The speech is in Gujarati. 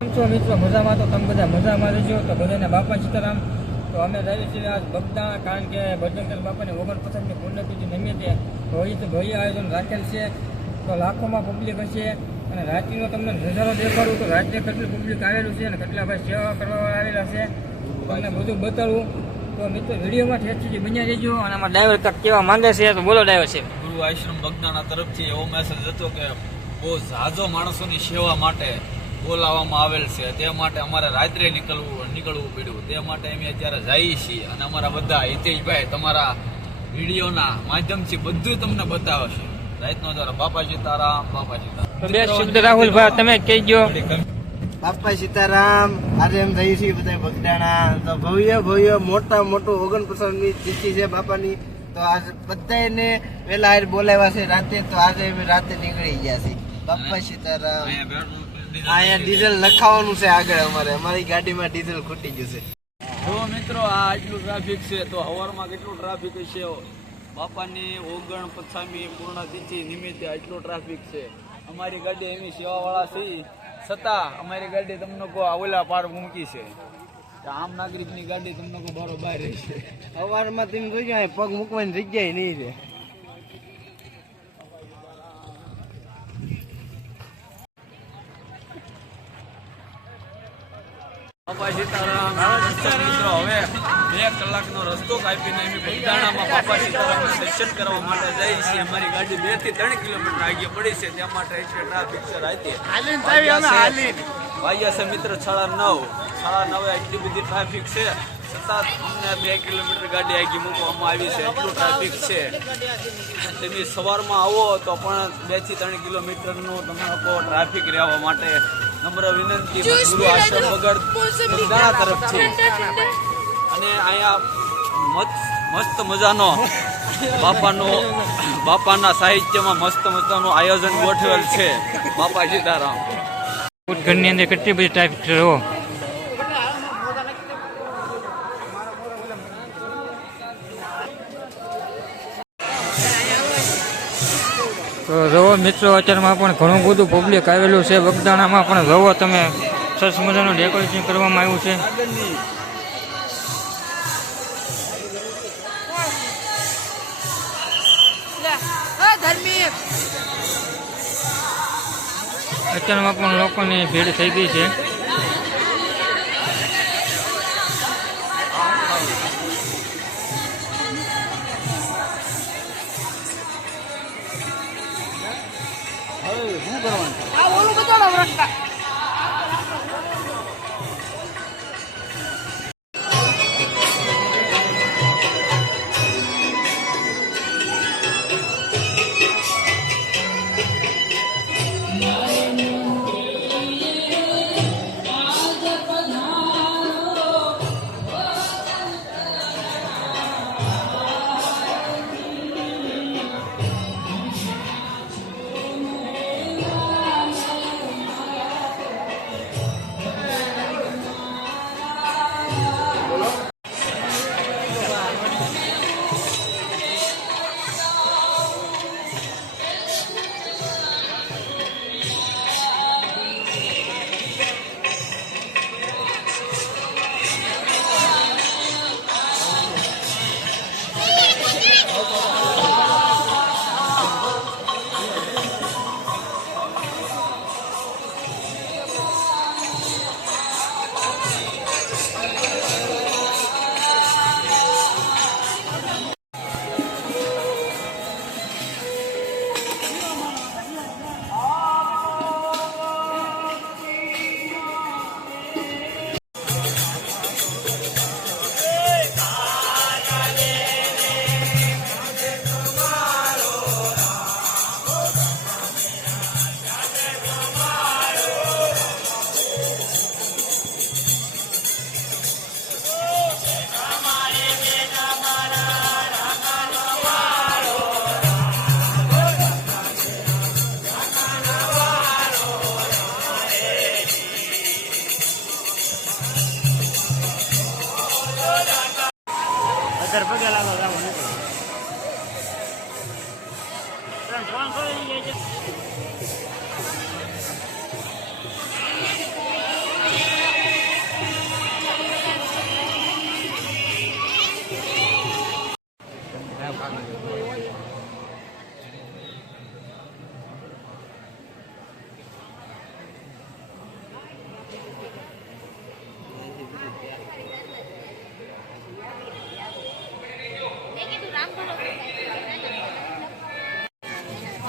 છો મિત્રો, મજામાં તો તમે બધા મજામાં રહેજો. તો બધાને બાપા સીતારામ. તો અમે રહીએ છીએ આજ બગદાણા, કારણ કે ભજનકર બાપાની ઓગણપચાસની પુણ્યતિથિ નિમિત્તે રોહિત ભવ્ય આયોજન રાખેલ છે. તો લાખોમાં પબ્લિક હશે અને રાત્રિનો તમને નજારો દેખાડું તો રાત્રે કેટલી પબ્લિક આવેલું છે અને કેટલા ભાઈ સેવા કરવા આવેલા છે, તમને બધું બતાડું તો મિત્રો, વિડીયોમાં ઠેર સુધી બન્યા રહેજો અને આમાં ડ્રાઈવર કાંઈક કેવા માંગે છે તો બોલો ડ્રાઈવર છે ગુરુ આશ્રમ બગદાણા તરફથી એવો મેસેજ હતો કે બહુ ઝાઝો માણસોની સેવા માટે બોલાવવામાં આવેલ છે. તે માટે અમારે રાત્રે નીકળવું નીકળવું પડ્યું. તે માટે અમે અત્યારે જઈએ છીએ અને અમારા બધા હિતેશભાઈ તમારા વિડીયોના માધ્યમથી બધું તમને બતાવશે. રાતનો દ્વારા બાપા સીતારામ બાપા સીતારામ બે શબ્દ રાહુલભાઈ તમે કહી ગયો બાપા સીતારામ આજે એમ થઈ છે બધા ભગડાણા તો ભવ્ય ભવ્ય મોટા મોટું ઓગણપચાસની તિથિ છે બાપાની. તો આજે બધાને વેલા બોલાવ્યા છે. રાતે તો આજે અમે રાતે નીકળી ગયા છીએ. બાપા સીતારામ. અહીંયા ડીઝલ લખાવાનું છે આગળ અમારે. અમારી ગાડીમાં ડીઝલ ખૂટી ગયું છે. જો મિત્રો આ આટલું ટ્રાફિક છે તો હવારમાં કેટલું ટ્રાફિક છે બાપાની ઓગણ પછામી પૂર્ણ તિથિ નિમિત્તે આટલું ટ્રાફિક છે. અમારી ગાડી એની સેવાવાળા છે છતાં અમારી ગાડી તમને કહો આ ઓલા પાર મૂકી છે. આમ નાગરિકની ગાડી તમને કહો બારો બહાર રહેશે. સવારમાં તમે કહી અહીં પગ મૂકવાની જગ્યાએ નહીં રહે. બાપા સીતારામ. મિત્રો. હવે બે કલાકનો રસ્તો કાપીને અમે બગદાણામાં બાપા સીતારામનું દર્શન કરવા માટે જઈએ છીએ. અમારી ગાડી બેથી ત્રણ કિલોમીટર આગળ પડી છે. ત્યાં માટે ટ્રાફિક છે રાતે. વાગ્યા છે મિત્ર સાડા નવ. સાડા નવે એટલી બધી ટ્રાફિક છે. છતાં અમને બે કિલોમીટર ગાડી આગી મૂકવામાં આવી છે. એટલું ટ્રાફિક છે. તમે સવારમાં આવો તો પણ બેથી ત્રણ કિલોમીટરનું તમને ટ્રાફિક રહેવા માટે નમ્ર વિનંતી ગુરુ આશ્રમ વગર ગાળા તરફ છે. અને અહીંયા મસ્ત મસ્ત મજાનો બાપાનો બાપાના સાહિત્યમાં મસ્ત મજાનું આયોજન ગોઠવેલ છે. બાપા સીતારામ. ઘરની અંદર કેટલી બધી ટ્રાફિક રહો તો રવો મિત્રો, અત્યારમાં પણ ઘણું બધું પબ્લિક આવેલું છે. વગદાણામાં પણ રવો તમે, સરસ મજાનું ડેકોરેશન કરવામાં આવ્યું છે. અત્યારમાં પણ લોકોની ભીડ થઈ ગઈ છે. આ Oh, અગર પગે લાગો લાવો નીકળો